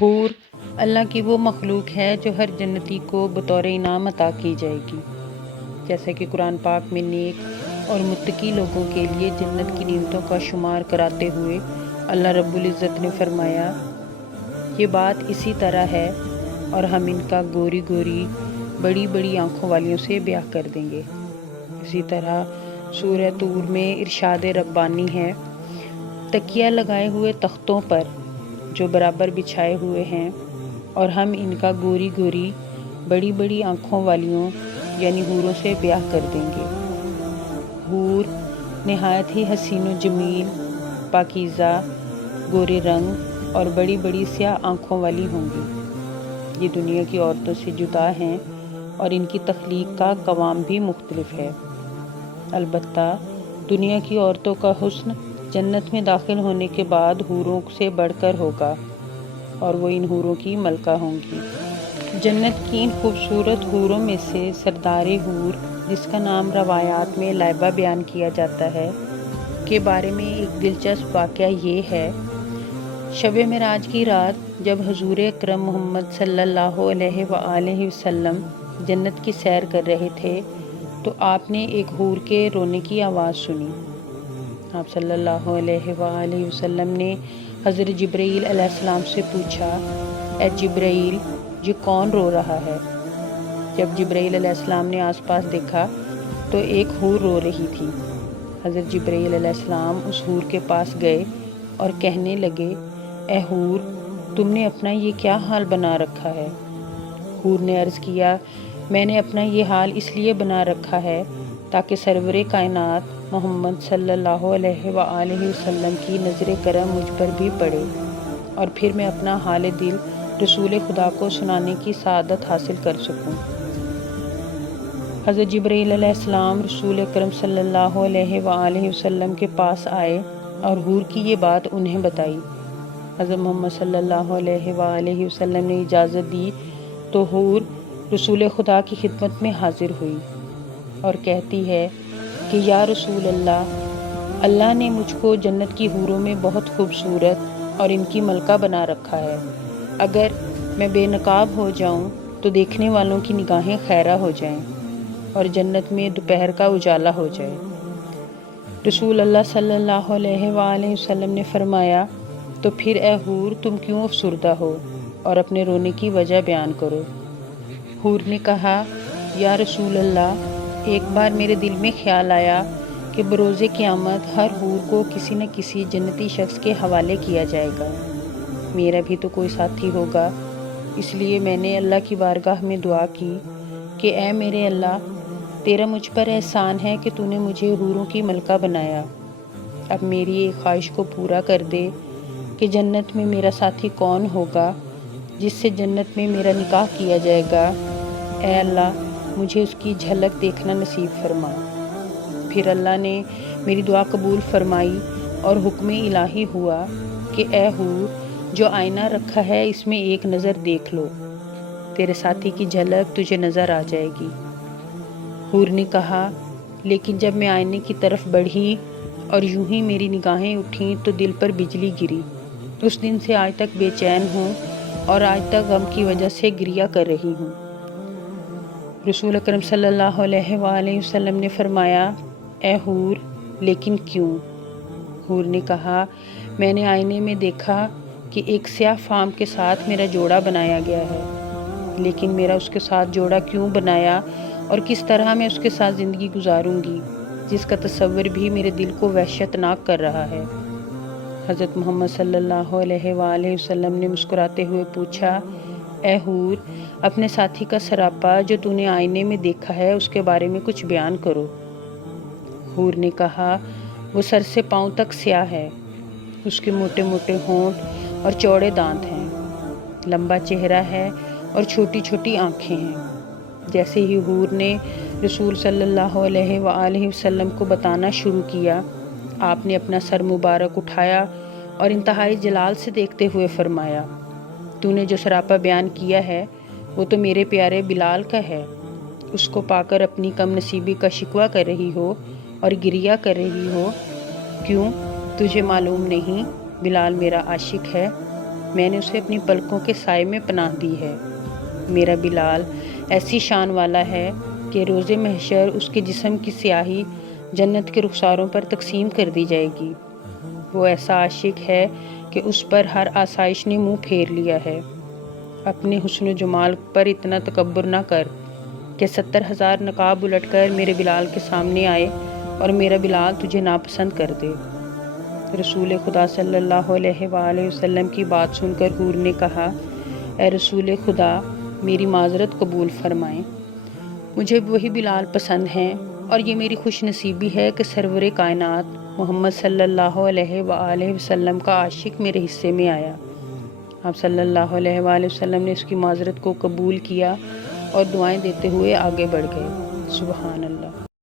حور اللہ کی وہ مخلوق ہے جو ہر جنتی کو بطور انعام عطا کی جائے گی، جیسا کہ قرآن پاک میں نیک اور متقی لوگوں کے لیے جنت کی نعمتوں کا شمار کراتے ہوئے اللہ رب العزت نے فرمایا، یہ بات اسی طرح ہے اور ہم ان کا گوری گوری بڑی بڑی آنکھوں والیوں سے بیاہ کر دیں گے۔ اسی طرح سورہ طور میں ارشاد ربانی ہے، تکیہ لگائے ہوئے تختوں پر جو برابر بچھائے ہوئے ہیں اور ہم ان کا گوری گوری بڑی بڑی آنکھوں والیوں یعنی حوروں سے بیاہ کر دیں گے۔ حور نہایت ہی حسین و جمیل، پاکیزہ، گورے رنگ اور بڑی بڑی سیاہ آنکھوں والی ہوں گی۔ یہ دنیا کی عورتوں سے جدا ہیں اور ان کی تخلیق کا قوام بھی مختلف ہے۔ البتہ دنیا کی عورتوں کا حسن جنت میں داخل ہونے کے بعد حوروں سے بڑھ کر ہوگا اور وہ ان حوروں کی ملکہ ہوں گی۔ جنت کی ان خوبصورت حوروں میں سے سردار حور، جس کا نام روایات میں لائبہ بیان کیا جاتا ہے، کے بارے میں ایک دلچسپ واقعہ یہ ہے، شب معراج کی رات جب حضور اکرم محمد صلی اللہ علیہ وآلہ وسلم جنت کی سیر کر رہے تھے تو آپ نے ایک حور کے رونے کی آواز سنی۔ آپ صلی اللہ علیہ وآلہ وسلم نے حضرت جبرائیل علیہ السلام سے پوچھا، اے جبرائیل، یہ کون رو رہا ہے؟ جب جبرائیل علیہ السلام نے آس پاس دیکھا تو ایک حور رو رہی تھی۔ حضرت جبرائیل علیہ السلام اس حور کے پاس گئے اور کہنے لگے، اے حور، تم نے اپنا یہ کیا حال بنا رکھا ہے؟ حور نے عرض کیا، میں نے اپنا یہ حال اس لیے بنا رکھا ہے تاکہ سرور کائنات محمد صلی اللہ علیہ وآلہ وسلم کی نظر کرم مجھ پر بھی پڑے اور پھر میں اپنا حال دل رسول خدا کو سنانے کی سعادت حاصل کر سکوں۔ حضرت جبرائیل علیہ السلام رسول اکرم صلی اللہ علیہ وآلہ وسلم کے پاس آئے اور حور کی یہ بات انہیں بتائی۔ حضرت محمد صلی اللہ علیہ وآلہ وسلم نے اجازت دی تو حور رسول خدا کی خدمت میں حاضر ہوئی اور کہتی ہے کہ یا رسول اللہ نے مجھ کو جنت کی حوروں میں بہت خوبصورت اور ان کی ملکہ بنا رکھا ہے۔ اگر میں بے نقاب ہو جاؤں تو دیکھنے والوں کی نگاہیں خیرہ ہو جائیں اور جنت میں دوپہر کا اجالا ہو جائے۔ رسول اللہ صلی اللہ علیہ وآلہ وسلم نے فرمایا، تو پھر اے حور تم کیوں افسردہ ہو اور اپنے رونے کی وجہ بیان کرو۔ حور نے کہا، یا رسول اللہ، ایک بار میرے دل میں خیال آیا کہ بروز قیامت ہر حور کو کسی نہ کسی جنتی شخص کے حوالے کیا جائے گا، میرا بھی تو کوئی ساتھی ہوگا، اس لیے میں نے اللہ کی بارگاہ میں دعا کی کہ اے میرے اللہ، تیرا مجھ پر احسان ہے کہ تو نے مجھے حوروں کی ملکہ بنایا، اب میری ایک خواہش کو پورا کر دے کہ جنت میں میرا ساتھی کون ہوگا جس سے جنت میں میرا نکاح کیا جائے گا، اے اللہ مجھے اس کی جھلک دیکھنا نصیب فرما۔ پھر اللہ نے میری دعا قبول فرمائی اور حکم الہی ہوا کہ اے حور، جو آئینہ رکھا ہے اس میں ایک نظر دیکھ لو، تیرے ساتھی کی جھلک تجھے نظر آ جائے گی۔ حور نے کہا، لیکن جب میں آئینے کی طرف بڑھی اور یوں ہی میری نگاہیں اٹھیں تو دل پر بجلی گری۔ اس دن سے آج تک بے چین ہوں اور آج تک غم کی وجہ سے گریہ کر رہی ہوں۔ رسول اکرم صلی اللہ علیہ وآلہ وسلم نے فرمایا، اے حور، لیکن کیوں؟ حور نے کہا، میں نے آئینے میں دیکھا کہ ایک سیاہ فام کے ساتھ میرا جوڑا بنایا گیا ہے، لیکن میرا اس کے ساتھ جوڑا کیوں بنایا اور کس طرح میں اس کے ساتھ زندگی گزاروں گی، جس کا تصور بھی میرے دل کو وحشت ناک کر رہا ہے۔ حضرت محمد صلی اللہ علیہ وآلہ وسلم نے مسکراتے ہوئے پوچھا، اے حور، اپنے ساتھی کا سراپا جو تو نے آئینے میں دیکھا ہے اس کے بارے میں کچھ بیان کرو۔ حور نے کہا، وہ سر سے پاؤں تک سیاہ ہے، اس کے موٹے موٹے ہونٹ اور چوڑے دانت ہیں، لمبا چہرہ ہے اور چھوٹی چھوٹی آنکھیں ہیں۔ جیسے ہی حور نے رسول صلی اللہ علیہ وآلہ وسلم کو بتانا شروع کیا، آپ نے اپنا سر مبارک اٹھایا اور انتہائی جلال سے دیکھتے ہوئے فرمایا، تو نے جو سراپا بیان کیا ہے وہ تو میرے پیارے بلال کا ہے، اس کو پا کر اپنی کم نصیبی کا شکوہ کر رہی ہو اور گریہ کر رہی ہو، کیوں تجھے معلوم نہیں بلال میرا عاشق ہے؟ میں نے اسے اپنی پلکوں کے سائے میں پناہ دی ہے۔ میرا بلال ایسی شان والا ہے کہ روز محشر اس کے جسم کی سیاہی جنت کے رخساروں پر تقسیم کر دی جائے گی۔ وہ ایسا عاشق ہے کہ اس پر ہر آسائش نے منہ پھیر لیا ہے۔ اپنے حسن و جمال پر اتنا تکبر نہ کر کہ 70,000 نقاب الٹ کر میرے بلال کے سامنے آئے اور میرا بلال تجھے ناپسند کر دے۔ رسول خدا صلی اللہ علیہ وآلہ وسلم کی بات سن کر حور نے کہا، اے رسول خدا، میری معذرت قبول فرمائیں، مجھے وہی بلال پسند ہیں اور یہ میری خوش نصیبی ہے کہ سرور کائنات محمد صلی اللہ علیہ وآلہ وسلم کا عاشق میرے حصے میں آیا۔ آپ صلی اللہ علیہ وآلہ وسلم نے اس کی معذرت کو قبول کیا اور دعائیں دیتے ہوئے آگے بڑھ گئے۔ سبحان اللہ۔